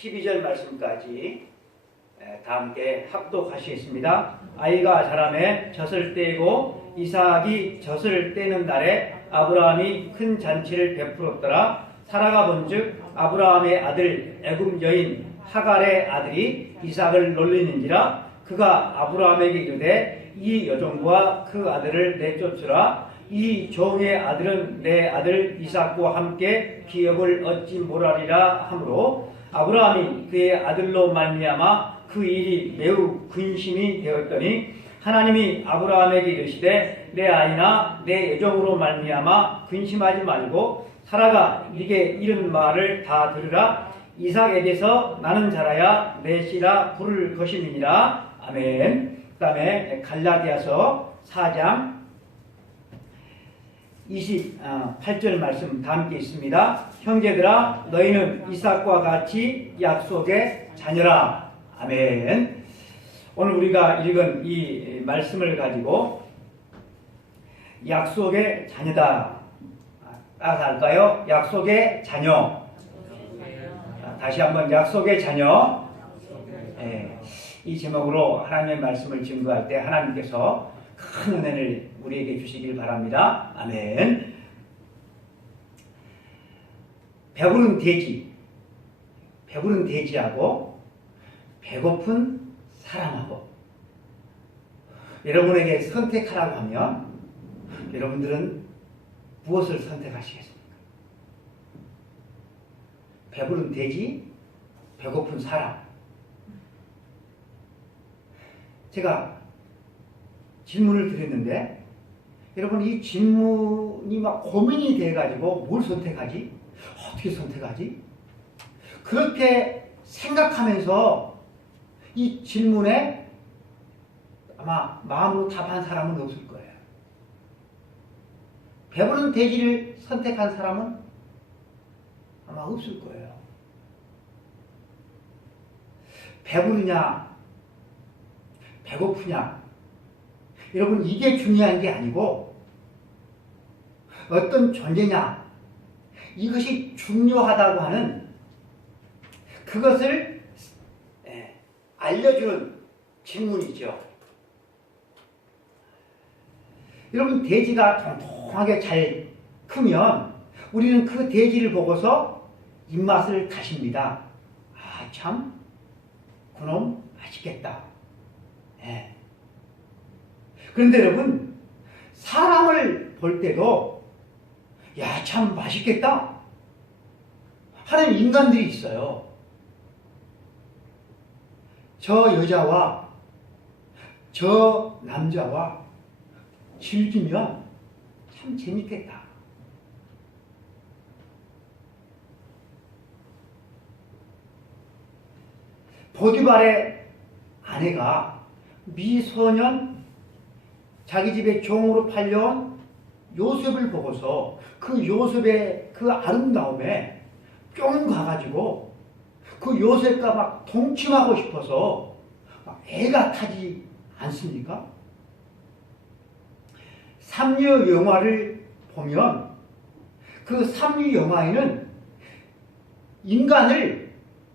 12절 말씀까지 다 함께 합독하시겠습니다. 아이가 자라매 젖을 떼고 이삭이 젖을 떼는 날에 아브라함이 큰 잔치를 베풀었더라. 사라가 본즉 아브라함의 아들 애굽 여인 하갈의 아들이 이삭을 놀리는지라. 그가 아브라함에게 이르되 이 여종과 그 아들을 내쫓으라. 이 종의 아들은 내 아들 이삭과 함께 기업을 얻지 못하리라 하므로 아브라함이 그의 아들로 말미암아 그 일이 매우 근심이 되었더니 하나님이 아브라함에게 이르시되 내 아이나 내 여종으로 말미암아 근심하지 말고 사라가 네게 이른 말을 다 들으라. 이삭에게서 나는 자라야 내 씨라 부를 것임이니라. 아멘. 그 다음에 갈라디아서 4장 28절 말씀 다 함께 있습니다. 형제들아 너희는 이삭과 같이 약속의 자녀라. 아멘. 오늘 우리가 읽은 이 말씀을 가지고 약속의 자녀다. 따라서 할까요? 약속의 자녀. 다시 한번 약속의 자녀. 이 제목으로 하나님의 말씀을 증거할 때 하나님께서 큰 은혜를 우리에게 주시길 바랍니다. 아멘. 배부른 돼지하고 배고픈 사람하고 여러분에게 선택하라고 하면 여러분들은 무엇을 선택하시겠습니까? 배부른 돼지, 배고픈 사람. 제가 질문을 드렸는데 여러분 이 질문이 막 고민이 돼가지고 뭘 선택하지? 어떻게 선택하지? 그렇게 생각하면서 이 질문에 아마 마음으로 답한 사람은 없을 거예요. 배부른 돼지를 선택한 사람은 아마 없을 거예요. 배부르냐 배고프냐 여러분 이게 중요한 게 아니고 어떤 존재냐 이것이 중요하다고 하는 그것을 알려주는 질문이죠. 여러분 돼지가 통통하게 잘 크면 우리는 그 돼지를 보고서 입맛을 가십니다. 아 참 그놈 맛있겠다. 그런데 여러분 사람을 볼 때도 야 참 맛있겠다 하는 인간들이 있어요. 저 여자와 저 남자와 즐기면 참 재밌겠다. 보디발의 아내가 미소년 자기 집에 종으로 팔려온 요셉을 보고서 그 요셉의 그 아름다움에 뿅 가가지고 그 요셉과 막 동침하고 싶어서 막 애가 타지 않습니까? 삼류 영화를 보면 그 삼류 영화에는 인간을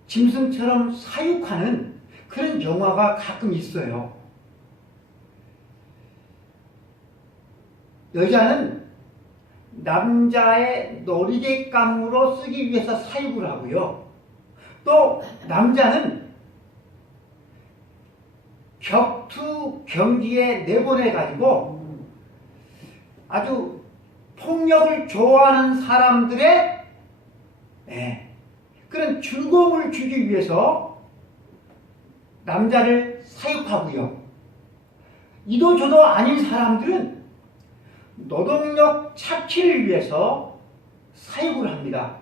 짐승처럼 사육하는 그런 영화가 가끔 있어요. 여자는 남자의 놀이객감으로 쓰기 위해서 사육을 하고요. 또 남자는 격투 경기에 내보내가지고 아주 폭력을 좋아하는 사람들의 그런 즐거움을 주기 위해서 남자를 사육하고요. 이도저도 아닌 사람들은 노동력 착취를 위해서 사육을 합니다.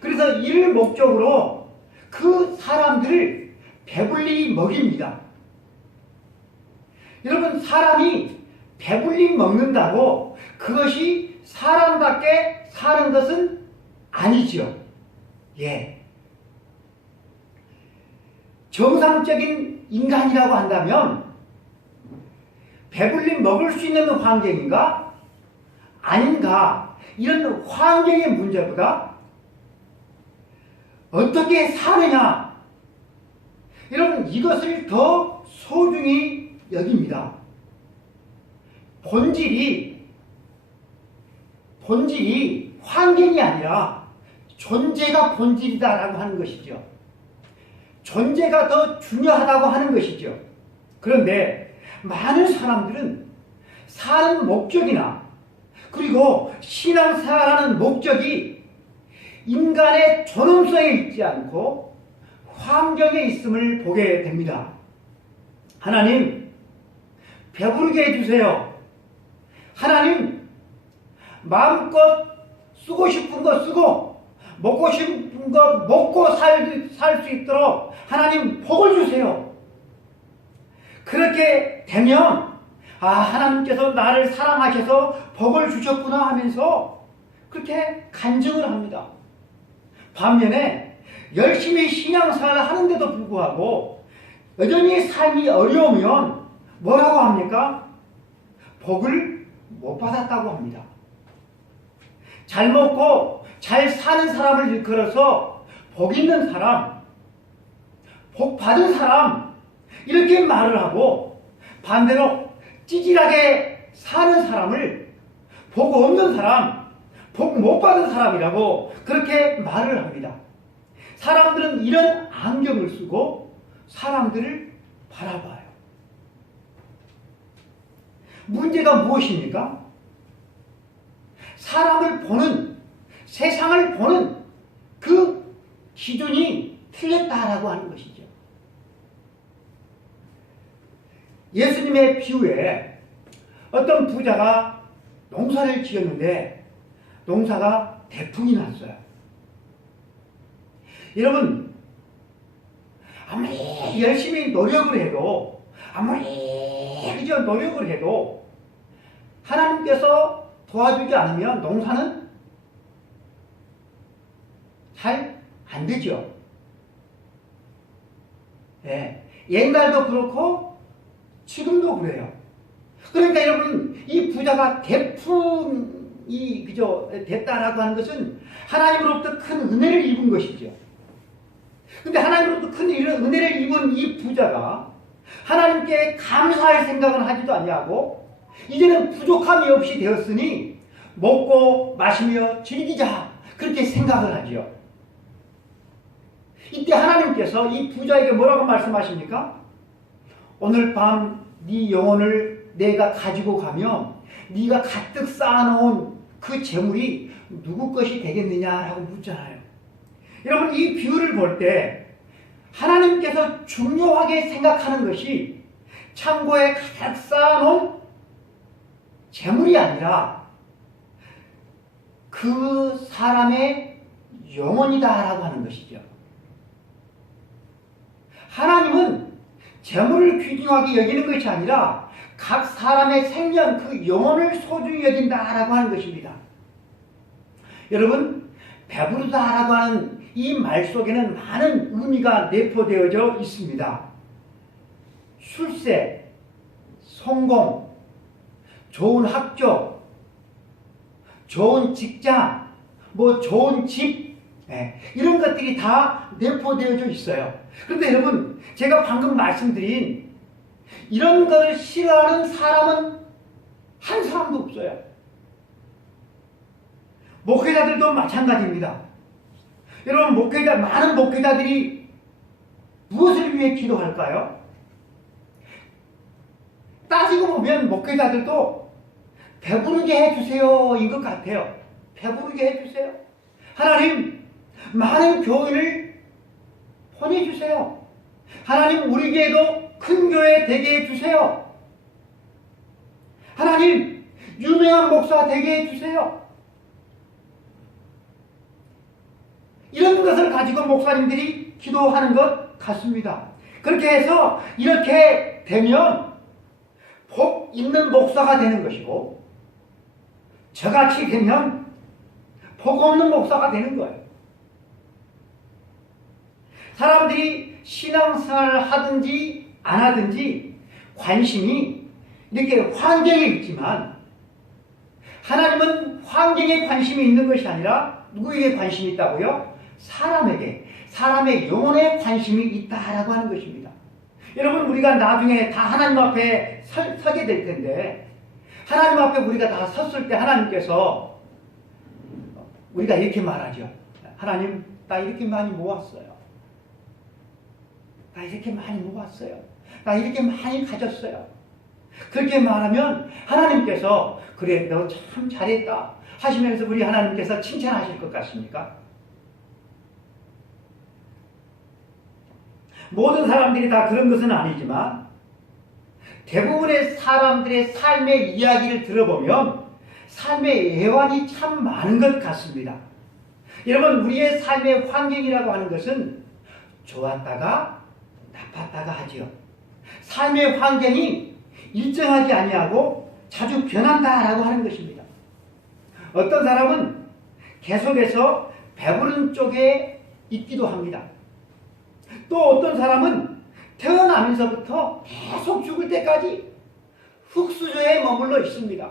그래서 이를 목적으로 그 사람들을 배불리 먹입니다. 여러분 사람이 배불리 먹는다고 그것이 사람답게 사는 것은 아니죠. 정상적인 인간이라고 한다면 배불리 먹을 수 있는 환경인가? 아닌가? 이런 환경의 문제보다 어떻게 사느냐? 여러분, 이것을 더 소중히 여깁니다. 본질이 환경이 아니라 존재가 본질이다라고 하는 것이죠. 존재가 더 중요하다고 하는 것이죠. 그런데 많은 사람들은 사는 목적이나 그리고 신앙생활하는 목적이 인간의 존엄성에 있지 않고 환경에 있음을 보게 됩니다. 하나님, 배부르게 해주세요. 하나님, 마음껏 쓰고 싶은 거 쓰고 먹고 싶은 거 먹고 살 수 있도록 하나님 복을 주세요. 그렇게 되면 하나님께서 나를 사랑하셔서 복을 주셨구나 하면서 그렇게 간증을 합니다. 반면에 열심히 신앙생활을 하는데도 불구하고 여전히 삶이 어려우면 뭐라고 합니까? 복을 못 받았다고 합니다. 잘 먹고 잘 사는 사람을 일컬어서 복 있는 사람, 복 받은 사람 이렇게 말을 하고 반대로 찌질하게 사는 사람을 복 없는 사람, 복 못 받은 사람이라고 그렇게 말을 합니다. 사람들은 이런 안경을 쓰고 사람들을 바라봐요. 문제가 무엇입니까? 사람을 보는, 세상을 보는 그 기준이 틀렸다라고 하는 것이죠. 예수님의 비유에 어떤 부자가 농사를 지었는데 농사가 대풍이 났어요. 여러분, 아무리 열심히 노력을 해도 노력을 해도 하나님께서 도와주지 않으면 농사는 잘 안 되죠. 네. 옛날도 그렇고 지금도 그래요. 그러니까 여러분, 이 부자가 대풍이 됐다라고 하는 것은 하나님으로부터 큰 은혜를 입은 것이죠. 근데 하나님으로부터 큰 은혜를 입은 이 부자가 하나님께 감사할 생각은 하지도 아니하고 이제는 부족함이 없이 되었으니 먹고 마시며 즐기자 그렇게 생각을 하죠. 이때 하나님께서 이 부자에게 뭐라고 말씀하십니까? 오늘 밤 네 영혼을 내가 가지고 가면 네가 가득 쌓아놓은 그 재물이 누구 것이 되겠느냐라고 묻잖아요. 여러분, 이 비유를 볼 때 하나님께서 중요하게 생각하는 것이 창고에 가득 쌓아놓은 재물이 아니라 그 사람의 영혼이다라고 하는 것이죠. 하나님은 재물을 귀중하게 여기는 것이 아니라 각 사람의 생명, 그 영혼을 소중히 여긴다라고 하는 것입니다. 여러분, 배부르다라고 하는 이 말 속에는 많은 의미가 내포되어져 있습니다. 출세, 성공, 좋은 학교, 좋은 직장, 좋은 집, 이런 것들이 다 내포되어져 있어요. 그런데 여러분, 제가 방금 말씀드린 이런 것을 싫어하는 사람은 한 사람도 없어요. 목회자들도 마찬가지입니다. 여러분, 많은 목회자들이 무엇을 위해 기도할까요? 따지고 보면 목회자들도 배부르게 해주세요 인 것 같아요. 배부르게 해주세요. 하나님, 많은 교인을 보내주세요. 하나님, 우리 교회도 큰 교회 되게 해주세요. 하나님, 유명한 목사 되게 해주세요. 이런 것을 가지고 목사님들이 기도하는 것 같습니다. 그렇게 해서 이렇게 되면 복 있는 목사가 되는 것이고, 저같이 되면 복 없는 목사가 되는 거예요. 사람들이 신앙생활을 하든지 안 하든지 관심이 이렇게 환경에 있지만, 하나님은 환경에 관심이 있는 것이 아니라 누구에게 관심이 있다고요? 사람에게, 사람의 영혼에 관심이 있다라고 하는 것입니다. 여러분, 우리가 나중에 다 하나님 앞에 서게 될 텐데, 하나님 앞에 우리가 다 섰을 때 하나님께서 우리가 이렇게 말하죠. 하나님, 나 이렇게 많이 모았어요. 나 이렇게 많이 모았어요. 나 이렇게 많이 가졌어요. 그렇게 말하면 하나님께서 그래, 너 참 잘했다 하시면서 우리 하나님께서 칭찬하실 것 같습니까? 모든 사람들이 다 그런 것은 아니지만 대부분의 사람들의 삶의 이야기를 들어보면 삶의 애환이 참 많은 것 같습니다. 여러분, 우리의 삶의 환경이라고 하는 것은 좋았다가 나빴다가 하지요. 삶의 환경이 일정하지 아니하고 자주 변한다라고 하는 것입니다. 어떤 사람은 계속해서 배부른 쪽에 있기도 합니다. 또 어떤 사람은 태어나면서부터 계속 죽을 때까지 흙수저에 머물러 있습니다.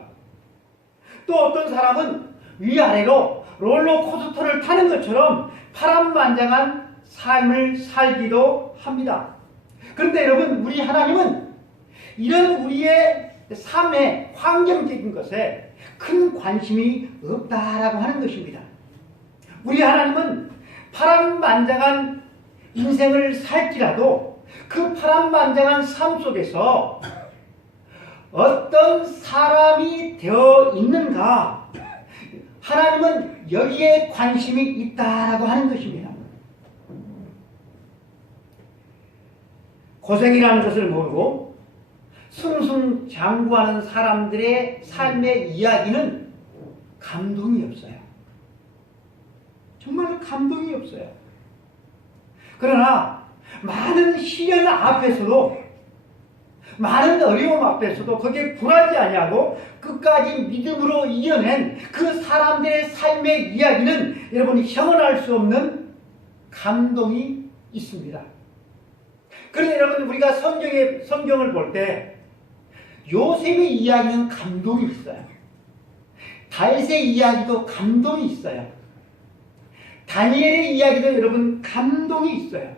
또 어떤 사람은 위아래로 롤러코스터를 타는 것처럼 파란만장한 삶을 살기도 합니다. 그런데 여러분, 우리 하나님은 이런 우리의 삶의 환경적인 것에 큰 관심이 없다라고 하는 것입니다. 우리 하나님은 파란만장한 인생을 살지라도 그 파란만장한 삶 속에서 어떤 사람이 되어 있는가, 하나님은 여기에 관심이 있다라고 하는 것입니다. 고생이라는 것을 모르고 승승장구하는 사람들의 삶의 이야기는 감동이 없어요. 정말 감동이 없어요. 그러나 많은 시련 앞에서도, 많은 어려움 앞에서도 거기에 굴하지 아니하고 끝까지 믿음으로 이겨낸 그 사람들의 삶의 이야기는 여러분이 형언할 수 없는 감동이 있습니다. 그런데 여러분, 우리가 성경을 볼 때 요셉의 이야기는 감동이 있어요. 다윗의 이야기도 감동이 있어요. 다니엘의 이야기도 여러분 감동이 있어요.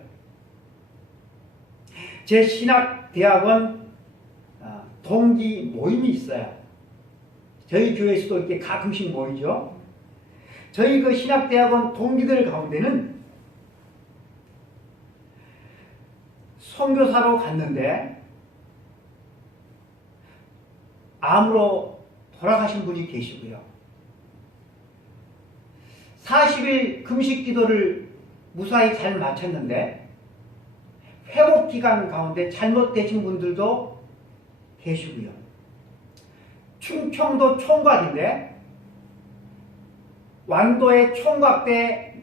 제 신학대학원 동기 모임이 있어요. 저희 교회에서도 이렇게 가끔씩 모이죠. 저희 그 신학대학원 동기들 가운데는 선교사로 갔는데 암으로 돌아가신 분이 계시고요. 40일 금식 기도를 무사히 잘 마쳤는데 회복 기간 가운데 잘못되신 분들도 계시고요. 충청도 총각인데 완도의 총각 때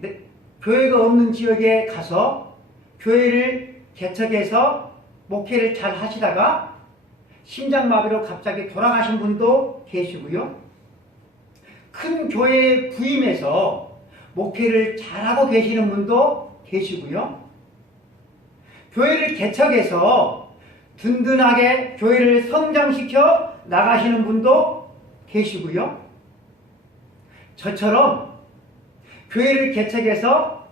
교회가 없는 지역에 가서 교회를 개척해서 목회를 잘 하시다가 심장마비로 갑자기 돌아가신 분도 계시고요. 큰 교회에 부임해서 목회를 잘하고 계시는 분도 계시고요. 교회를 개척해서 든든하게 교회를 성장시켜 나가시는 분도 계시고요. 저처럼 교회를 개척해서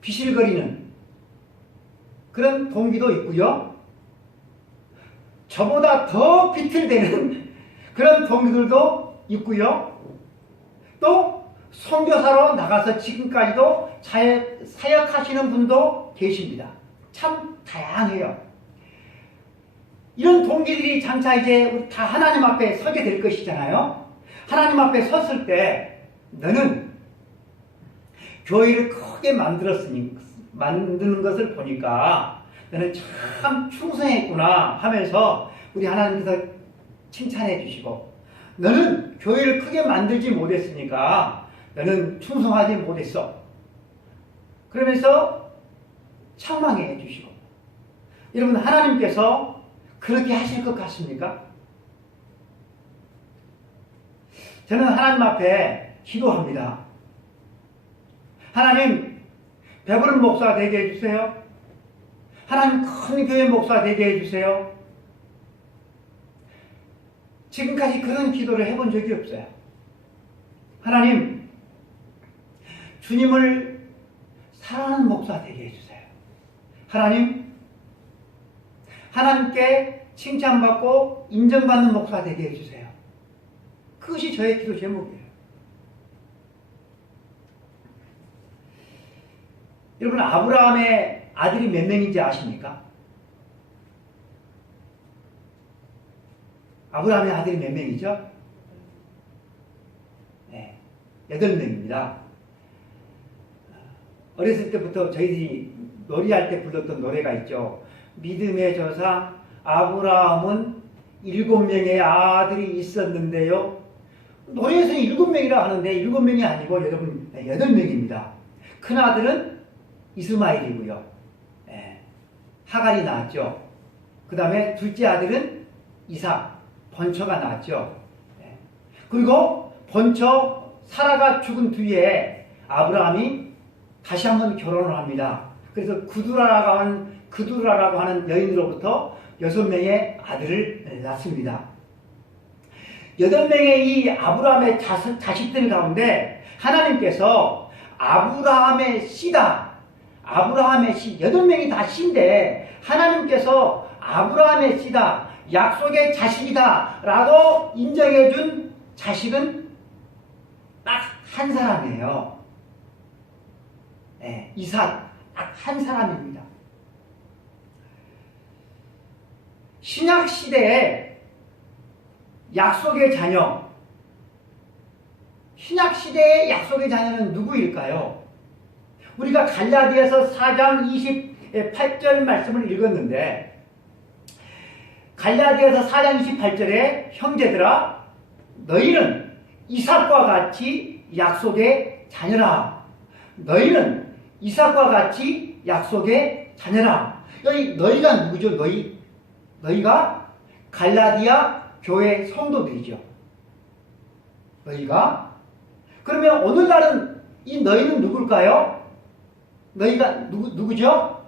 비실거리는 그런 동기도 있고요. 저보다 더 비틀대는 그런 동기들도 있고요. 또 선교사로 나가서 지금까지도 사역하시는 분도 계십니다. 참 다양해요. 이런 동기들이 장차 이제 우리 다 하나님 앞에 서게 될 것이잖아요. 하나님 앞에 섰을 때 너는 교회를 크게 만드는 것을 보니까 너는 참 충성했구나 하면서 우리 하나님께서 칭찬해 주시고, 너는 교회를 크게 만들지 못했으니까 너는 충성하지 못했어. 그러면서 책망해 주시고. 여러분, 하나님께서 그렇게 하실 것 같습니까? 저는 하나님 앞에 기도합니다. 하나님, 배부른 목사 되게 해주세요. 하나님, 큰 교회 목사 되게 해주세요. 지금까지 그런 기도를 해본 적이 없어요. 하나님, 주님을 사랑하는 목사 되게 해주세요. 하나님, 하나님께 칭찬받고 인정받는 목사 되게 해주세요. 그것이 저의 기도 제목이에요. 여러분, 아브라함의 아들이 몇 명인지 아십니까? 아브라함의 아들이 몇 명이죠? 네, 8명입니다. 어렸을 때부터 저희들이 놀이할 때 불렀던 노래가 있죠. 믿음의 조상 아브라함은 7명의 아들이 있었는데요. 노래에서는 7명이라 하는데 7명이 아니고 여러분 8명입니다. 큰아들은 이스마엘이고요. 하갈이 낳았죠. 그 다음에 둘째 아들은 이삭, 번처가 낳았죠. 그리고 번처 사라가 죽은 뒤에 아브라함이 다시 한번 결혼을 합니다. 그래서 그두라라고 하는 여인으로부터 6명의 아들을 낳습니다. 8명의 이 아브라함의 자식들 가운데 하나님께서 아브라함의 씨다. 아브라함의 씨, 8명이 다 씨인데 하나님께서 아브라함의 씨다. 약속의 자식이다. 라고 인정해준 자식은 딱 한 사람이에요. 네, 이삭, 딱 한 사람입니다. 신약시대에 약속의 자녀, 신약시대의 약속의 자녀는 누구일까요? 우리가 갈라디아서 4장 28절 말씀을 읽었는데 갈라디아서 4장 28절에 형제들아 너희는 이삭과 같이 약속의 자녀라. 너희는 이삭과 같이 약속의 자녀라. 여기 너희가 누구죠? 너희가 갈라디아 교회 성도들이죠. 너희가. 그러면 오늘날은 이 너희는 누굴까요? 너희가 누구죠?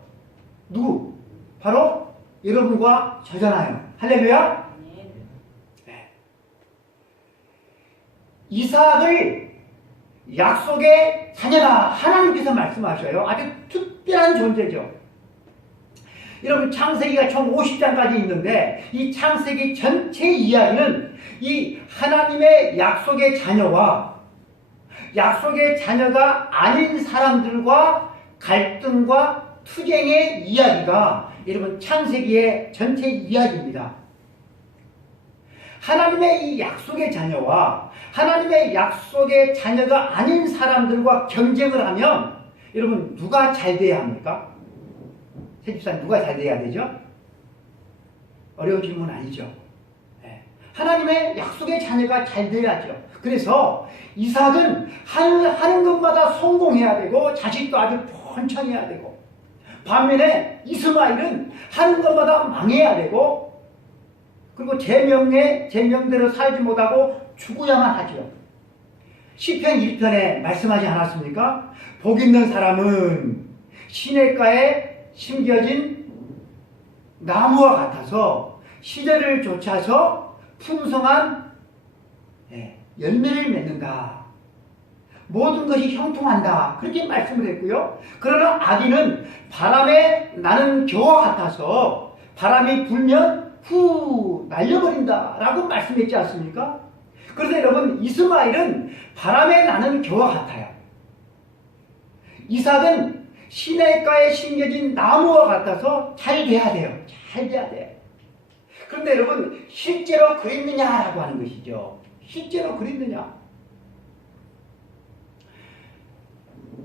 누구? 바로 여러분과 저잖아요. 할렐루야? 네. 이삭을 약속의 자녀라 하나님께서 말씀하셔요. 아주 특별한 존재죠. 여러분 창세기가 총 50장까지 있는데 이 창세기 전체 이야기는 이 하나님의 약속의 자녀와 약속의 자녀가 아닌 사람들과 갈등과 투쟁의 이야기가 여러분 창세기의 전체 이야기입니다. 하나님의 이 약속의 자녀와 하나님의 약속의 자녀가 아닌 사람들과 경쟁을 하면 여러분 누가 잘 돼야 합니까? 새집사님 누가 잘 돼야 되죠? 어려운 질문 아니죠. 하나님의 약속의 자녀가 잘 돼야죠. 그래서 이삭은 하는 것마다 성공해야 되고 자식도 아주 번창해야 되고 반면에 이스마엘은 하는 것마다 망해야 되고 그리고 제 명대로 살지 못하고 죽어야만 하죠. 시편 1편에 말씀하지 않았습니까? 복 있는 사람은 시냇가에 심겨진 나무와 같아서 시절을 좇아서 풍성한 열매를 맺는다. 모든 것이 형통한다. 그렇게 말씀을 했고요. 그러나 악인은 바람에 나는 겨와 같아서 바람이 불면 후 날려버린다 라고 말씀했지 않습니까? 그래서 여러분 이스마엘은 바람에 나는 겨와 같아요. 이삭은 시냇가에 심겨진 나무와 같아서 잘 돼야 돼요. 잘 돼야 돼. 그런데 여러분 실제로 그랬느냐라고 하는 것이죠. 실제로 그랬느냐.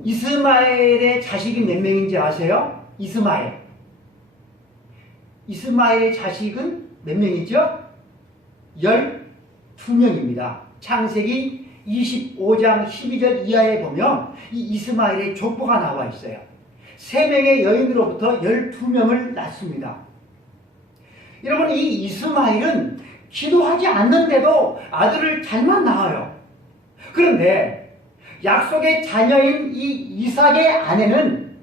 이스마엘의 자식이 몇 명인지 아세요? 이스마엘의 자식은 몇 명이죠? 12명입니다. 창세기 25장 12절 이하에 보면 이 이스마엘의 족보가 나와 있어요. 3명의 여인으로부터 12명을 낳습니다. 여러분 이 이스마엘은 기도하지 않는데도 아들을 잘만 낳아요. 그런데 약속의 자녀인 이 이삭의 아내는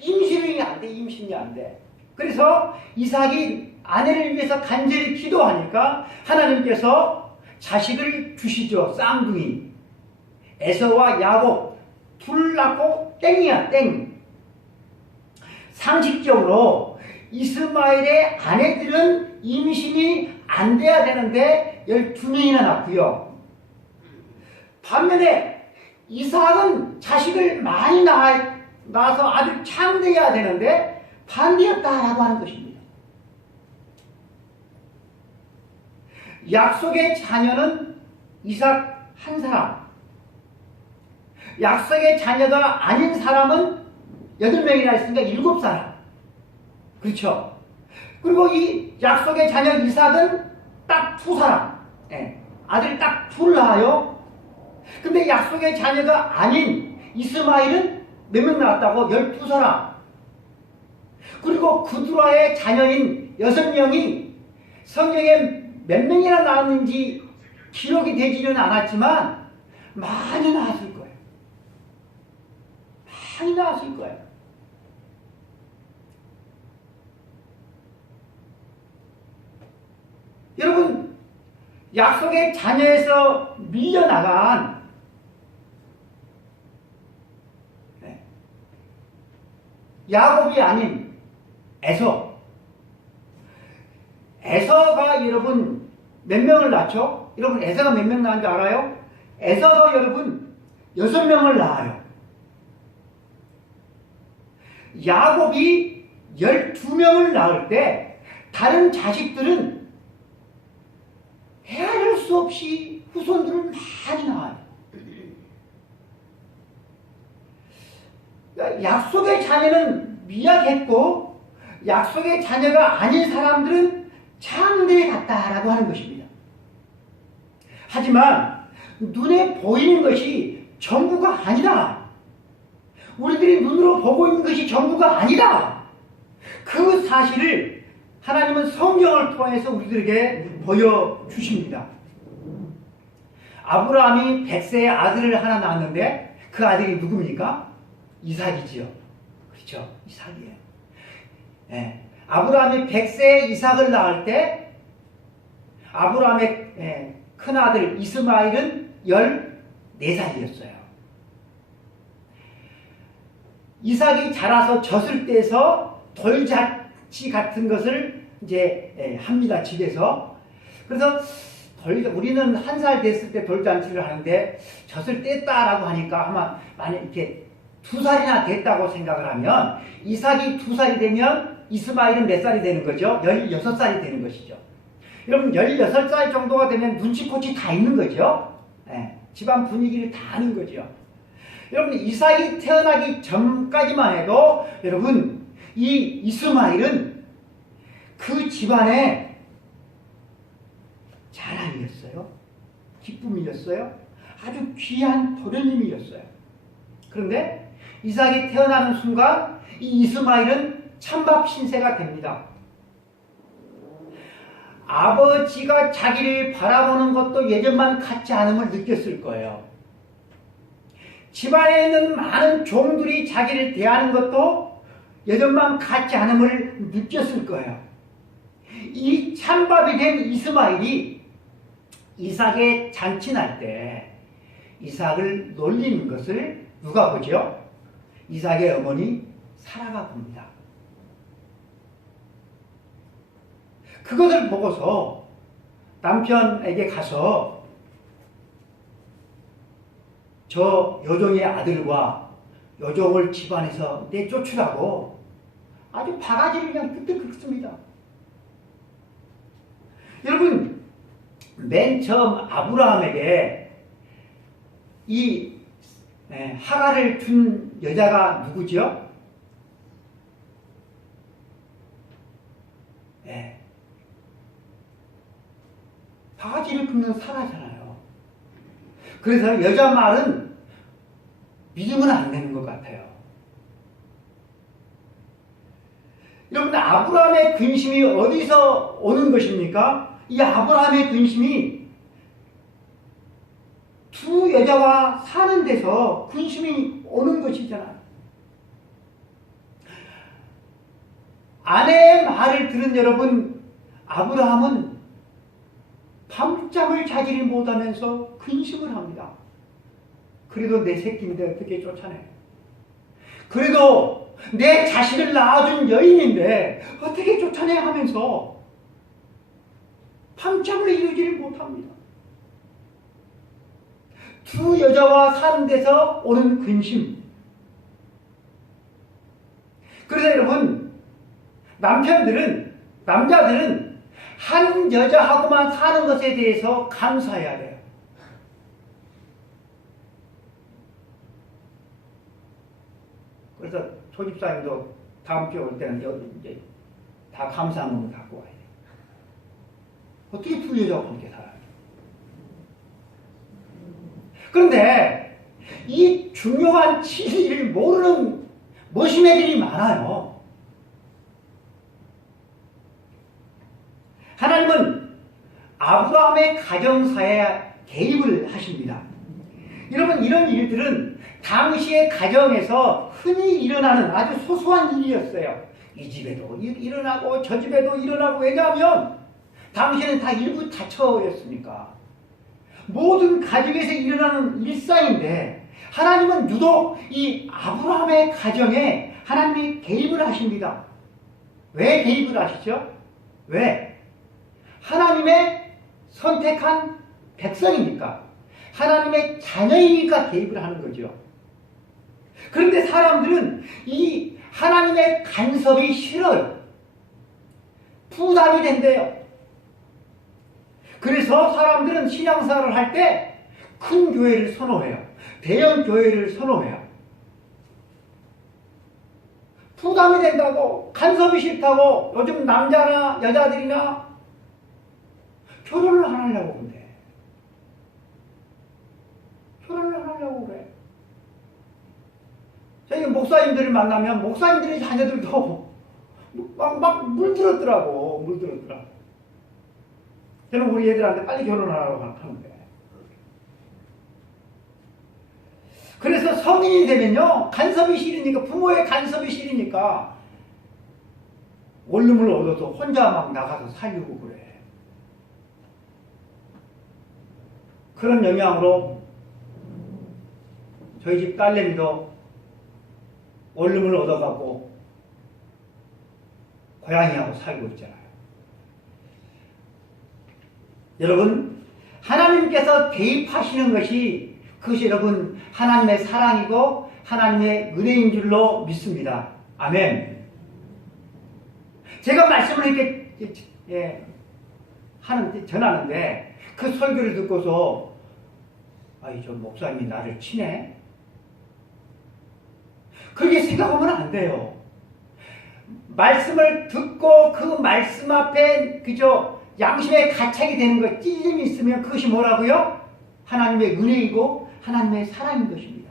임신이 안 돼. 그래서 이삭이 아내를 위해서 간절히 기도하니까 하나님께서 자식을 주시죠. 쌍둥이. 에서와 야곱 둘 낳고 땡이야, 땡. 상식적으로 이스마엘의 아내들은 임신이 안 돼야 되는데 12명이나 낳고요. 반면에 이삭은 자식을 많이 낳아서 아주 창대해야 되는데 반대였다라고 하는 것입니다. 약속의 자녀는 이삭 한 사람, 약속의 자녀가 아닌 사람은 8명이나 있으니까 7사람. 그렇죠? 그리고 이 약속의 자녀 이삭은 딱 2사람. 아들 딱 둘 낳아요. 근데 약속의 자녀가 아닌 이스마엘은 몇 명 낳았다고? 12사람. 그리고 그두라의 자녀인 6명이 성경에 몇 명이나 낳았는지 기록이 되지는 않았지만 많이 낳았을 거예요. 많이 낳았을 거예요. 여러분, 약속의 자녀에서 밀려나간 야곱이 아닌 에서가 여러분 몇 명을 낳죠? 여러분 에서가 몇 명 낳은 줄 알아요? 에서도 여러분 6명을 낳아요. 야곱이 12명을 낳을 때 다른 자식들은 헤아릴 수 없이 후손들을 많이 낳아요. 약속의 자녀는 미약했고 약속의 자녀가 아닌 사람들은 창대해 갔다라고 하는 것입니다. 하지만 눈에 보이는 것이 전부가 아니다. 우리들이 눈으로 보고 있는 것이 전부가 아니다. 그 사실을 하나님은 성경을 통해서 우리들에게 보여주십니다. 아브라함이 100세의 아들을 하나 낳았는데 그 아들이 누굽니까? 이삭이지요. 그렇죠? 이삭이에요. 아브라함이 100세의 이삭을 낳을 때 아브라함의 큰아들 이스마엘은 14살이었어요. 이삭이 자라서 젖을 떼서 돌잔치 같은 것을 이제 합니다. 집에서. 그래서 우리는 1살 됐을 때 돌잔치를 하는데 젖을 뗐다라고 하니까 아마 만약 이렇게 2살이나 됐다고 생각을 하면 이삭이 2살이 되면 이스마엘은 몇 살이 되는 거죠? 16살이 되는 것이죠. 여러분 16살 정도가 되면 눈치코치 다 있는 거죠. 집안 분위기를 다 아는 거죠. 여러분 이삭이 태어나기 전까지만 해도 여러분 이 이스마엘은 그 집안의 자랑이었어요. 기쁨이었어요. 아주 귀한 도련님이었어요. 그런데 이삭이 태어나는 순간 이 이스마엘은 찬밥 신세가 됩니다. 아버지가 자기를 바라보는 것도 예전만 같지 않음을 느꼈을 거예요. 집안에 있는 많은 종들이 자기를 대하는 것도 예전만 같지 않음을 느꼈을 거예요. 이 찬밥이 된 이스마엘이 이삭의 잔치날 때 이삭을 놀리는 것을 누가 보죠? 이삭의 어머니 사라가 봅니다. 그것을 보고서 남편에게 가서 저 요종의 아들과 요종을 집안에서 내쫓으라고 아주 바가지를 그냥 끄떡 긁습니다. 여러분 맨 처음 아브라함에게 이 하갈을 준 여자가 누구죠? 바가지를 긁는 사라잖아요. 그래서 여자 말은 믿으면 안 되는 것 같아요. 여러분 아브라함의 근심이 어디서 오는 것입니까? 이 아브라함의 근심이 두 여자와 사는 데서 근심이 오는 것이잖아요. 아내의 말을 들은 여러분, 아브라함은 밤잠을 자지 못하면서 근심을 합니다. 그래도 내 새끼인데 어떻게 쫓아내? 그래도 내 자식을 낳아준 여인인데 어떻게 쫓아내 하면서 밤잠을 이루지를 못합니다. 두 여자와 사는 데서 오는 근심. 그래서 여러분, 남자들은 한 여자하고만 사는 것에 대해서 감사해야 돼요. 그래서 조집사님도 다음 주에 올 때는 여기 이제 다 감사한 걸 갖고 와야 돼요. 어떻게 두 여자와 함께 살아요? 그런데 이 중요한 진리를 모르는 머시매들이 많아요. 하나님은 아브라함의 가정사에 개입을 하십니다. 여러분, 이런 일들은 당시의 가정에서 흔히 일어나는 아주 소소한 일이었어요. 이 집에도 일어나고 저 집에도 일어나고. 왜냐하면 당시에는 다 일부 다처였으니까. 모든 가정에서 일어나는 일상인데 하나님은 유독 이 아브라함의 가정에 하나님이 개입을 하십니다. 왜 개입을 하시죠? 왜? 하나님의 선택한 백성이니까, 하나님의 자녀이니까 개입을 하는 거죠. 그런데 사람들은 이 하나님의 간섭이 싫어요. 부담이 된대요. 그래서 사람들은 신앙생활을 할 때 큰 교회를 선호해요. 대형 교회를 선호해요. 부담이 된다고, 간섭이 싫다고 요즘 남자나 여자들이나 결혼을 안 하려고 그래. 결혼을 안 하려고 그래. 저희 목사님들을 만나면 목사님들의 자녀들도 막 물들었더라고. 저는 우리 애들한테 빨리 결혼하라고 하는데. 그래서 성인이 되면요, 간섭이 싫으니까, 부모의 간섭이 싫으니까 원룸을 얻어서 혼자 막 나가서 살려고 그래. 그런 영향으로 저희 집 딸내미도 원룸을 얻어가고 고양이하고 살고 있잖아요. 여러분, 하나님께서 개입하시는 것이, 그것이 여러분 하나님의 사랑이고 하나님의 은혜인 줄로 믿습니다. 아멘. 제가 말씀을 이렇게 전하는데 그 설교를 듣고서 저 목사님이 나를 치네? 그렇게 생각하면 안 돼요. 말씀을 듣고 그 말씀 앞에 그저 양심에 가착이 되는 것, 찔림이 있으면 그것이 뭐라고요? 하나님의 은혜이고 하나님의 사랑인 것입니다.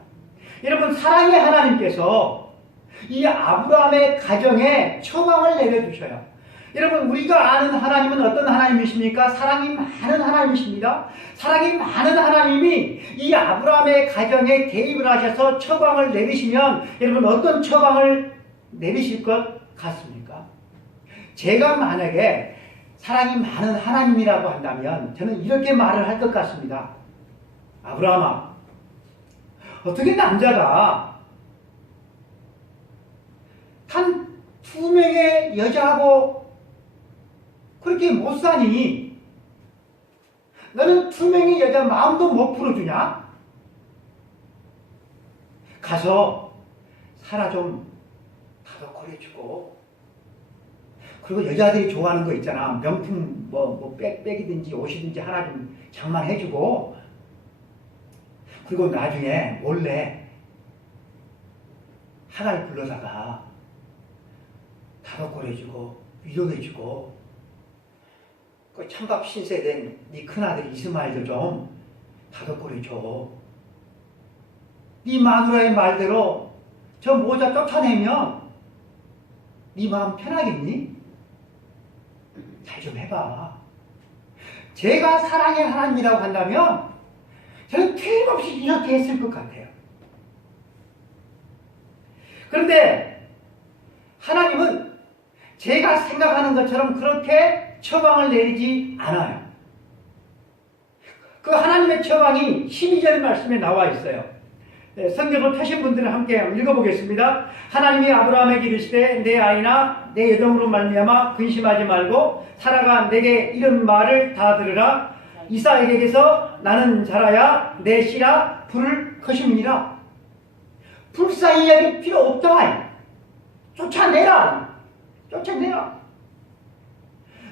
여러분, 사랑의 하나님께서 이 아브라함의 가정에 처방을 내려주셔요. 여러분, 우리가 아는 하나님은 어떤 하나님이십니까? 사랑이 많은 하나님이십니다. 사랑이 많은 하나님이 이 아브라함의 가정에 개입을 하셔서 처방을 내리시면 여러분, 어떤 처방을 내리실 것 같습니까? 제가 만약에 사랑이 많은 하나님이라고 한다면 저는 이렇게 말을 할 것 같습니다. 아브라함아, 어떻게 남자가 단 2명의 여자하고 그렇게 못 사니? 너는 2명의 여자 마음도 못 풀어주냐? 가서 사라 좀 다독거려주고, 그리고 여자들이 좋아하는 거 있잖아. 명품 백이든지 옷이든지 하나 좀 장만해주고, 그리고 나중에 몰래 하나를 불러다가 다독거려주고 위로해주고, 그 찬밥 신세된 네 큰아들 이스마엘도 좀 다독거려줘. 네 마누라의 말대로 저 모자 쫓아내면 네 마음 편하겠니? 잘 좀 해봐. 제가 사랑의 하나님이라고 한다면 저는 틀림없이 이렇게 했을 것 같아요. 그런데 하나님은 제가 생각하는 것처럼 그렇게 처방을 내리지 않아요. 그 하나님의 처방이 12절 말씀에 나와 있어요. 성경을 펴신 분들은 함께 읽어보겠습니다. 하나님이 아브라함에게 이르시되 내 아이나 내 여종으로 말미암아 근심하지 말고 사라가 내게 이런 말을 다 들으라. 이삭에게서 나는 자라야 내 씨라 부를 것임이니라. 불쌍히 여길 필요 없다. 쫓아내라.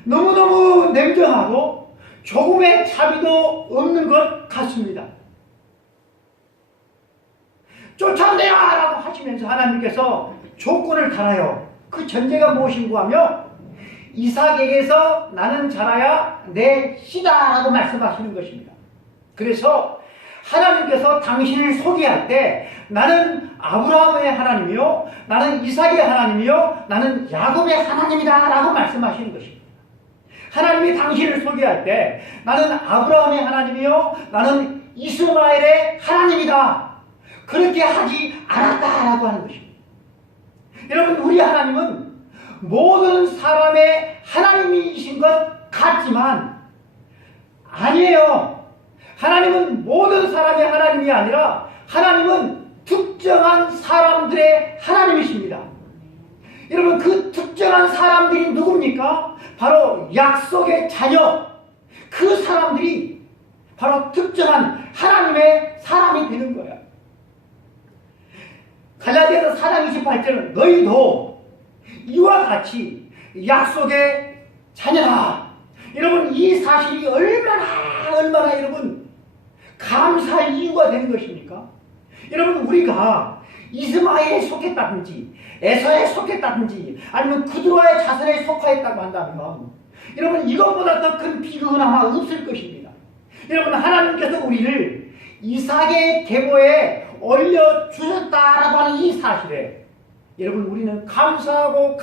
너무너무 냉정하고 조금의 자비도 없는 것 같습니다. 쫓아내라! 라고 하시면서 하나님께서 조건을 달아요. 그 전제가 무엇인고 하며 이삭에게서 나는 자라야 내 씨다 라고 말씀하시는 것입니다. 그래서 하나님께서 당신을 소개할 때 나는 아브라함의 하나님이요, 나는 이삭의 하나님이요, 나는 야곱의 하나님이다 라고 말씀하시는 것입니다. 하나님이 당신을 소개할 때 나는 아브라함의 하나님이요, 나는 이스마엘의 하나님이다, 그렇게 하지 않았다라고 하는 것입니다. 여러분, 우리 하나님은 모든 사람의 하나님이신 것 같지만 아니에요. 하나님은 모든 사람의 하나님이 아니라 하나님은 특정한 사람들의 하나님이십니다. 여러분, 그 특정한 사람들이 누굽니까? 바로 약속의 자녀. 그 사람들이 바로 특정한 하나님의 사람이 되는 거예요. 갈라디아서 4장 28절은 너희도 이와 같이 약속의 자녀다. 여러분, 이 사실이 얼마나 여러분 감사할 이유가 되는 것입니까? 여러분, 우리가 이스마엘에 속했다든지 에서에 속했다든지 아니면 구드로의 자손에 속하였다고 한다면 여러분, 이것보다 더 큰 비극은 아마 없을 것입니다. 여러분, 하나님께서 우리를 이삭의 계보에 올려주셨다라고 하는 이 사실에 여러분, 우리는 감사하고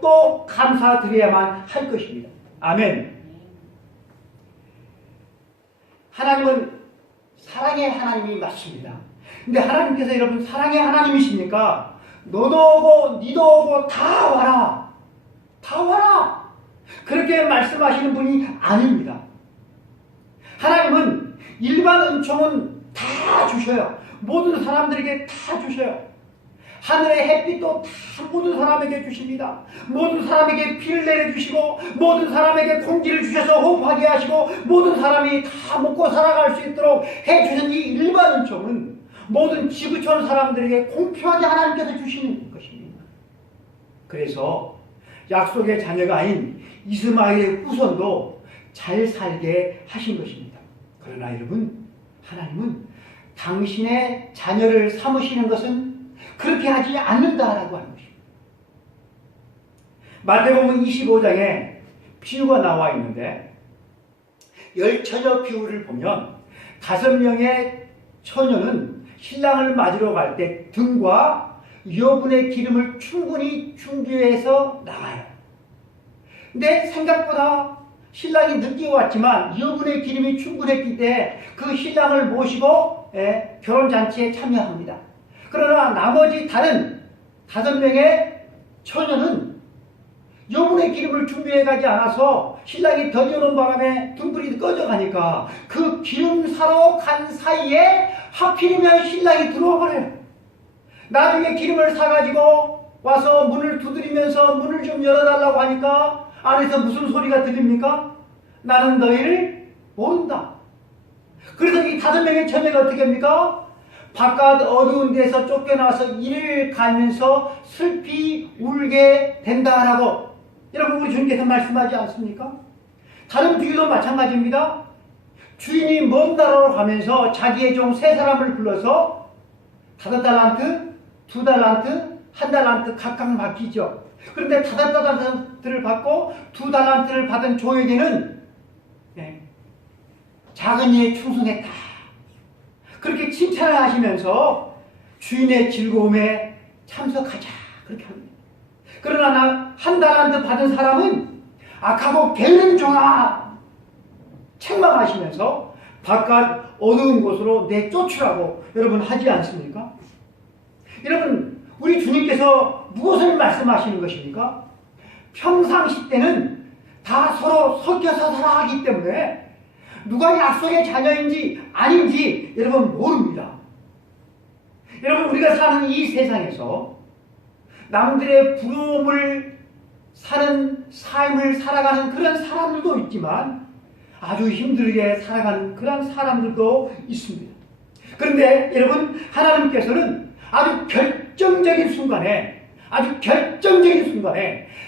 또 감사드려야만 할 것입니다. 아멘. 하나님은 사랑의 하나님이 맞습니다. 근데 하나님께서 여러분 사랑의 하나님이십니까? 너도 오고 니도 오고 다 와라. 그렇게 말씀하시는 분이 아닙니다. 하나님은 일반 은총은 다 주셔요. 모든 사람들에게 다 주셔요. 하늘의 햇빛도 다 모든 사람에게 주십니다. 모든 사람에게 비를 내려주시고 모든 사람에게 공기를 주셔서 호흡하게 하시고 모든 사람이 다 먹고 살아갈 수 있도록 해주신 이 일반 은총은 모든 지구촌 사람들에게 공평하게 하나님께서 주시는 것입니다. 그래서 약속의 자녀가 아닌 이스마엘의 후손도 잘 살게 하신 것입니다. 그러나 여러분, 하나님은 당신의 자녀를 삼으시는 것은 그렇게 하지 않는다라고 하는 것입니다. 마태복음 25장에 비유가 나와 있는데 열처녀 비유를 보면 5명의 처녀는 신랑을 맞으러 갈 때 등과 여분의 기름을 충분히 준비해서 나가요. 근데 생각보다 신랑이 늦게 왔지만 여분의 기름이 충분했기 때문에 그 신랑을 모시고 결혼잔치에 참여합니다. 그러나 나머지 다른 5명의 처녀는 여분의 기름을 준비해 가지 않아서 신랑이 더디오는 바람에 등불이 꺼져가니까 그 기름 사러 간 사이에 하필이면 신랑이 들어와 버려요. 나중에 기름을 사가지고 와서 문을 두드리면서 문을 좀 열어달라고 하니까 안에서 무슨 소리가 들립니까? 나는 너희를 모른다. 그래서 이 5명의 처녀가 어떻게 합니까? 바깥 어두운 데서 쫓겨나서 이를 가면서 슬피 울게 된다라고 여러분 우리 주님께서 말씀하지 않습니까? 다른 비유도 마찬가지입니다. 주인이 먼 나라로 가면서 자기의 종 3사람을 불러서 5달란트, 2달란트, 1달란트 각각 맡기죠. 그런데 5달란트를 받고 2달란트를 받은 종에게는 작은 일에 충성했다. 그렇게 칭찬을 하시면서 주인의 즐거움에 참석하자. 그렇게 합니다. 그러나 1달란트 받은 사람은 악하고 게으른 종아 책망하시면서 바깥 어두운 곳으로 내쫓으라고 여러분 하지 않습니까? 여러분 우리 주님께서 무엇을 말씀하시는 것입니까? 평상시 때는 다 서로 섞여서 살아가기 때문에 누가 약속의 자녀인지 아닌지 여러분 모릅니다. 여러분, 우리가 사는 이 세상에서 남들의 부러움을 사는 삶을 살아가는 그런 사람들도 있지만 아주 힘들게 살아가는 그런 사람들도 있습니다. 그런데 여러분, 하나님께서는 아주 결정적인 순간에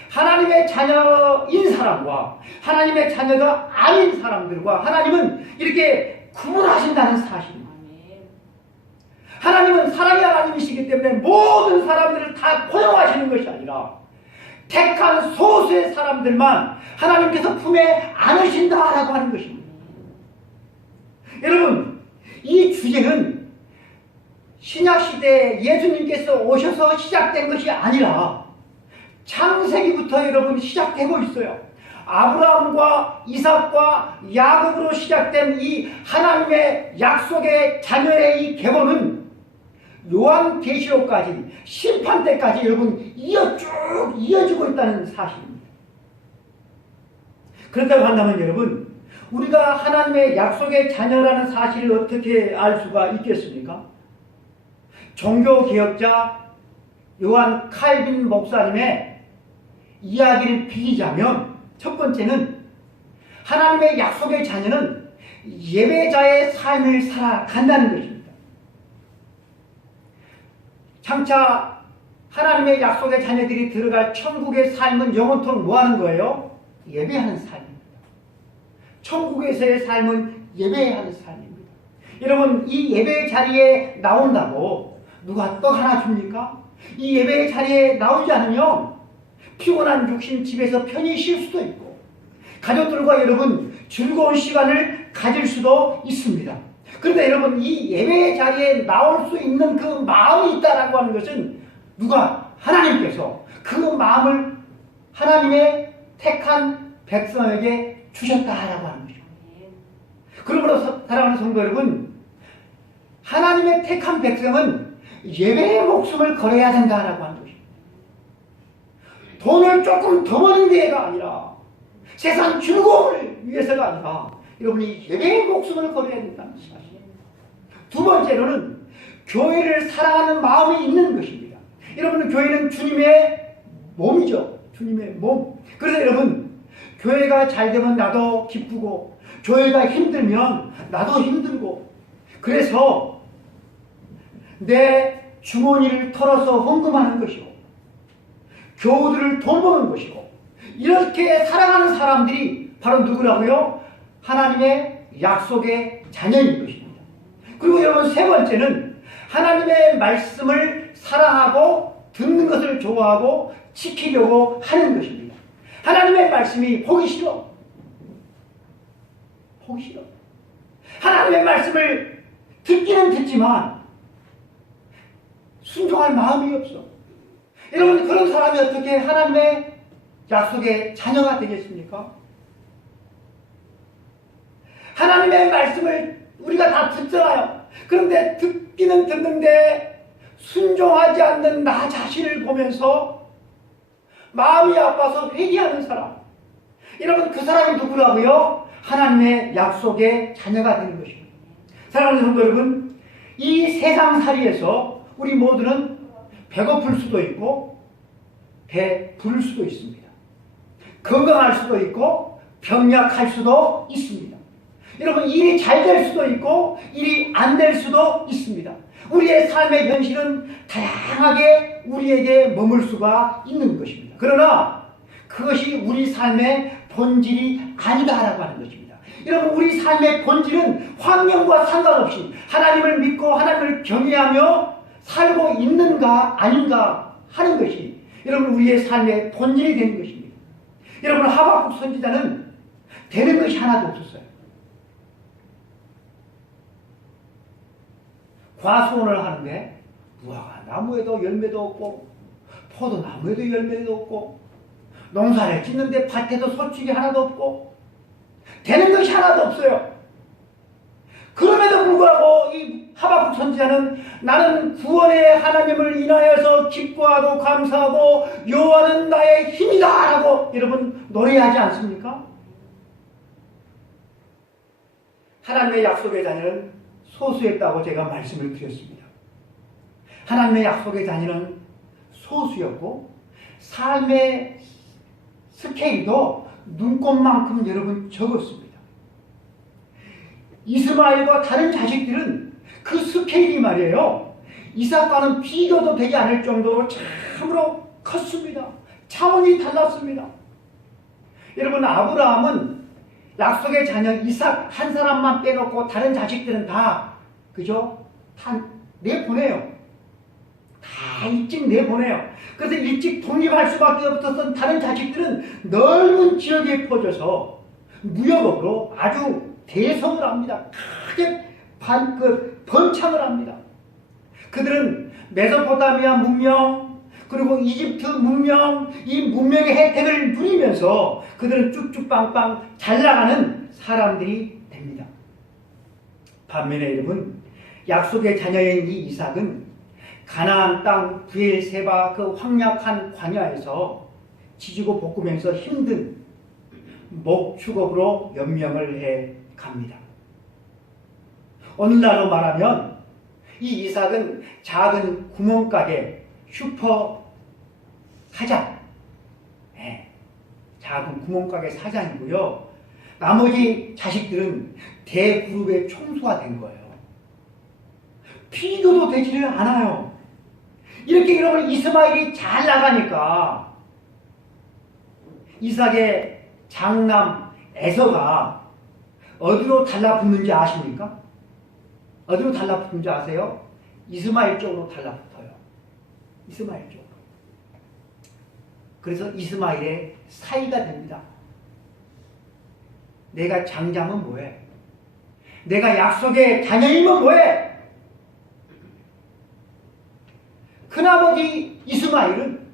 하나님의 자녀인 사람과 하나님의 자녀가 아닌 사람들과 하나님은 이렇게 구분하신다는 사실입니다. 하나님은 사랑의 하나님이시기 때문에 모든 사람들을 다 포용하시는 것이 아니라 택한 소수의 사람들만 하나님께서 품에 안으신다라고 하는 것입니다. 여러분, 이 주제는 신약시대에 예수님께서 오셔서 시작된 것이 아니라 창세기부터 여러분 시작되고 있어요. 아브라함과 이삭과 야곱으로 시작된 이 하나님의 약속의 자녀의 이 계보는 요한계시록까지 심판 때까지 여러분 쭉 이어지고 있다는 사실입니다. 그렇다고 한다면 여러분, 우리가 하나님의 약속의 자녀라는 사실을 어떻게 알 수가 있겠습니까? 종교개혁자 요한 칼빈 목사님의 이야기를 빌리자면 첫 번째는 하나님의 약속의 자녀는 예배자의 삶을 살아간다는 것입니다. 장차 하나님의 약속의 자녀들이 들어갈 천국의 삶은 영원토록 뭐하는 거예요? 예배하는 삶입니다. 천국에서의 삶은 예배하는 삶입니다. 여러분, 이 예배 자리에 나온다고 누가 떡 하나 줍니까? 이 예배 자리에 나오지 않으면 피곤한 육신 집에서 편히 쉴 수도 있고 가족들과 여러분 즐거운 시간을 가질 수도 있습니다. 그런데 여러분, 이 예배 자리에 나올 수 있는 그 마음이 있다라고 하는 것은 누가? 하나님께서 그 마음을 하나님의 택한 백성에게 주셨다라고 하는 것입니다. 그러므로 사랑하는 성도 여러분, 하나님의 택한 백성은 예배의 목숨을 걸어야 된다라고 하는 것입니다. 돈을 조금 더 버는 데가 아니라 세상 즐거움을 위해서가 아니라 여러분이 예배의 목숨을 걸어야 된다는 사실. 두 번째로는 교회를 사랑하는 마음이 있는 것입니다. 여러분, 교회는 주님의 몸이죠. 주님의 몸. 그래서 여러분, 교회가 잘 되면 나도 기쁘고 교회가 힘들면 나도 힘들고 그래서 내 주머니를 털어서 헌금하는 것이고 교우들을 돌보는 것이고 이렇게 살아가는 사람들이 바로 누구라고요? 하나님의 약속의 자녀인 것입니다. 그리고 여러분, 세 번째는 하나님의 말씀을 사랑하고 듣는 것을 좋아하고 지키려고 하는 것입니다. 하나님의 말씀이 보기 싫어. 하나님의 말씀을 듣기는 듣지만 순종할 마음이 없어. 여러분, 그런 사람이 어떻게 하나님의 약속의 자녀가 되겠습니까? 하나님의 말씀을 우리가 다 듣잖아요. 그런데 듣기는 듣는데 순종하지 않는 나 자신을 보면서 마음이 아파서 회개하는 사람. 여러분, 그 사람이 누구라고요? 하나님의 약속의 자녀가 되는 것입니다. 사랑하는 성도 여러분, 이 세상살이에서 우리 모두는 배고플 수도 있고 배부를 수도 있습니다. 건강할 수도 있고 병약할 수도 있습니다. 여러분, 일이 잘 될 수도 있고 일이 안 될 수도 있습니다. 우리의 삶의 현실은 다양하게 우리에게 머물 수가 있는 것입니다. 그러나 그것이 우리 삶의 본질이 아니다라고 하는 것입니다. 여러분, 우리 삶의 본질은 환경과 상관없이 하나님을 믿고 하나님을 경외하며 살고 있는가 아닌가 하는 것이 여러분 우리의 삶의 본질이 되는 것입니다. 여러분, 하박국 선지자는 되는 것이 하나도 없었어요. 과수원을 하는데 무화과 나무에도 열매도 없고 포도나무에도 열매도 없고 농사를 짓는데 밭에도 소출이 하나도 없고 되는 것이 하나도 없어요. 그럼에도 불구하고 이 하박국 선지자는 나는 구원의 하나님을 인하여서 기뻐하고 감사하고 여호와는 나의 힘이다 라고 여러분 노래하지 않습니까? 하나님의 약속의 자녀는 소수였다고 제가 말씀을 드렸습니다. 하나님의 약속의 자녀는 소수였고 삶의 스케일도 눈꽃만큼 여러분 적었습니다. 이스마엘과 다른 자식들은 그 스케일이 말이에요. 이삭과는 비교도 되지 않을 정도로 참으로 컸습니다. 차원이 달랐습니다. 여러분, 아브라함은 약속의 자녀 이삭 한 사람만 빼놓고 다른 자식들은 다 그죠? 다 내보내요. 다 일찍 내보내요. 그래서 일찍 독립할 수밖에 없었던 다른 자식들은 넓은 지역에 퍼져서 무역업으로 아주 대성을 합니다. 크게 번창을 합니다. 그들은 메소포타미아 문명 그리고 이집트 문명, 이 문명의 혜택을 누리면서 그들은 쭉쭉빵빵 잘 나가는 사람들이 됩니다. 반면에 여러분, 약속의 자녀인 이 이삭은 가나안 땅 브엘세바 그 황약한 광야에서 지지고 볶으면서 힘든 목축업으로 연명을 해 갑니다. 오늘날로 말하면 이 이삭은 작은 구멍가게 슈퍼 사장, 작은 구멍가게 사장이고요. 나머지 자식들은 대그룹의 총수가 된 거예요. 비교도 되지를 않아요. 이렇게 여러분 이스마엘이 잘 나가니까 이삭의 장남 에서가 어디로 달라붙는지 아십니까? 어디로 달라붙는지 아세요? 이스마엘 쪽으로 달라붙어요. 이스마엘 쪽으로. 그래서 이스마엘의 사이가 됩니다. 내가 장자면 뭐해? 내가 약속의 자녀이면 뭐해? 큰아버지 이스마엘은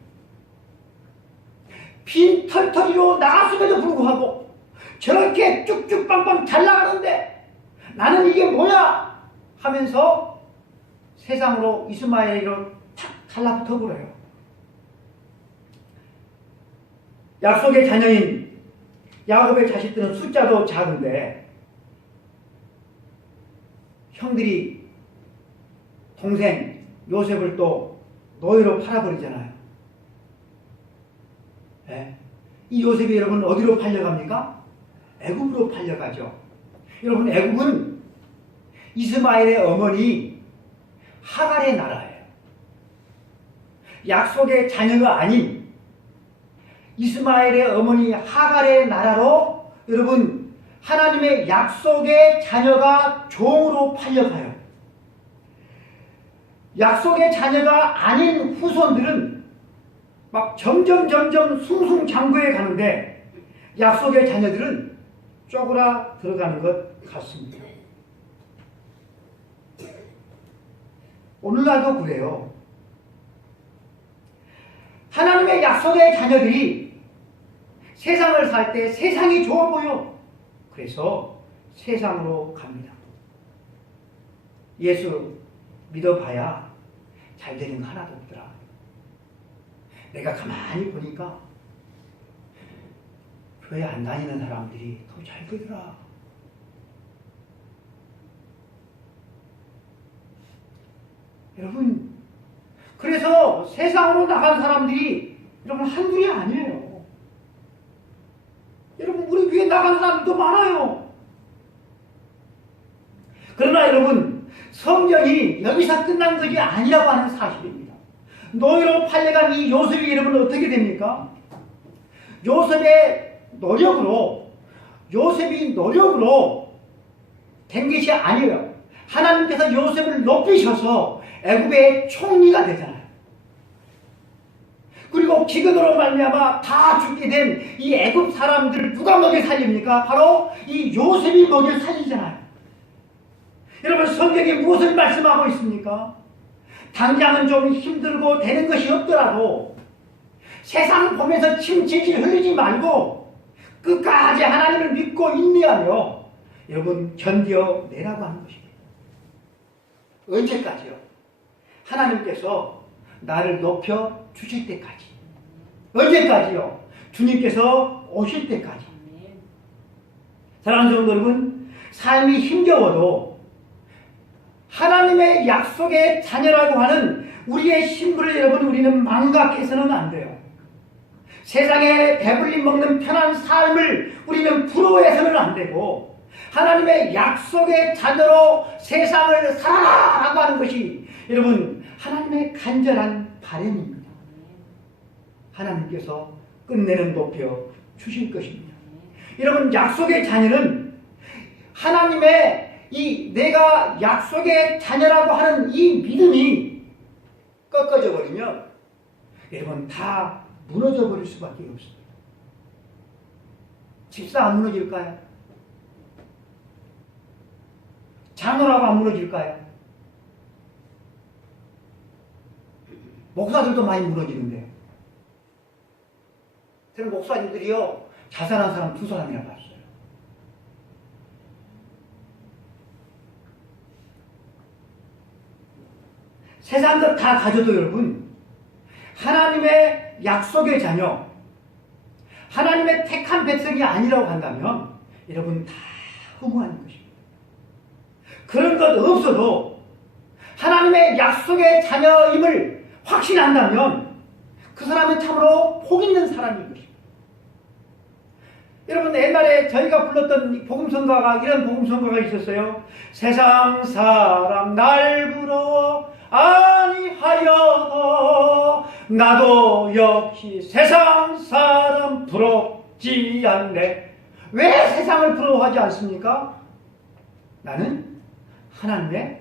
빈 털털이로 나갔음에도 불구하고 저렇게 쭉쭉빵빵 잘 나가는데 나는 이게 뭐야? 하면서 세상으로 이스마엘로 탁 달라붙어 버려요. 약속의 자녀인 야곱의 자식들은 숫자도 작은데 형들이 동생 요셉을 또 노예로 팔아버리잖아요. 이 요셉이 여러분 어디로 팔려갑니까? 애굽으로 팔려가죠. 여러분, 애굽은 이스마엘의 어머니 하갈의 나라예요. 약속의 자녀가 아닌 이스마엘의 어머니 하갈의 나라로 여러분 하나님의 약속의 자녀가 종으로 팔려가요. 약속의 자녀가 아닌 후손들은 막 점점 숭숭장구해 가는데 약속의 자녀들은 쪼그라 들어가는 것 같습니다. 오늘날도 그래요. 하나님의 약속의 자녀들이 세상을 살 때 세상이 좋아 보여. 그래서 세상으로 갑니다. 예수 믿어봐야 잘 되는 거 하나도 없더라. 내가 가만히 보니까 교회 안 다니는 사람들이 더 잘 되더라. 여러분, 그래서 세상으로 나간 사람들이 여러분 한둘이 아니에요. 여러분, 우리 교회 나간 사람도 많아요. 그러나 여러분, 성경이 여기서 끝난 것이 아니라고 하는 사실입니다. 노예로 팔려간 이 요셉이 여러분 어떻게 됩니까? 요셉이 노력으로 된 것이 아니에요. 하나님께서 요셉을 높이셔서 애굽의 총리가 되잖아요. 그리고 기근으로 말미암아 다 죽게 된 이 애굽 사람들을 누가 먹여 살립니까? 바로 이 요셉이 먹여 살리잖아요. 여러분, 성경이 무엇을 말씀하고 있습니까? 당장은 좀 힘들고 되는 것이 없더라도 세상 보면서 침질질 흘리지 말고 끝까지 하나님을 믿고 인내하며 여러분 견뎌 내라고 하는 것입니다. 언제까지요? 하나님께서 나를 높여 주실 때까지. 언제까지요? 주님께서 오실 때까지. 사랑하는 성도 여러분, 삶이 힘겨워도 하나님의 약속의 자녀라고 하는 우리의 신분을 여러분 우리는 망각해서는 안 돼요. 세상에 배불리 먹는 편한 삶을 우리는 부러워해서는 안 되고 하나님의 약속의 자녀로 세상을 살아라라고 하는 것이 여러분 하나님의 간절한 바람입니다. 하나님께서 끝내는 높여 주실 것입니다. 여러분 약속의 자녀는 하나님의 내가 약속의 자녀라고 하는 이 믿음이 꺾어져 버리면 여러분 다 무너져 버릴 수밖에 없습니다. 집사 안 무너질까요? 장로라고 안 무너질까요? 목사들도 많이 무너지는데요. 저는 목사님들이요 자살한 사람 2사람이나 봤어요. 세상 것 다 가져도 여러분 하나님의 약속의 자녀 하나님의 택한 백성이 아니라고 한다면 여러분 다 허무한 것입니다. 그런 것 없어도 하나님의 약속의 자녀임을 확신한다면 그 사람은 참으로 복 있는 사람인 것입니다. 여러분 옛날에 저희가 불렀던 복음성가가 이런 복음성가가 있었어요. 세상 사람 날 부러워 아니하여도 나도 역시 세상 사람 부럽지 않네. 왜 세상을 부러워하지 않습니까? 나는 하나님의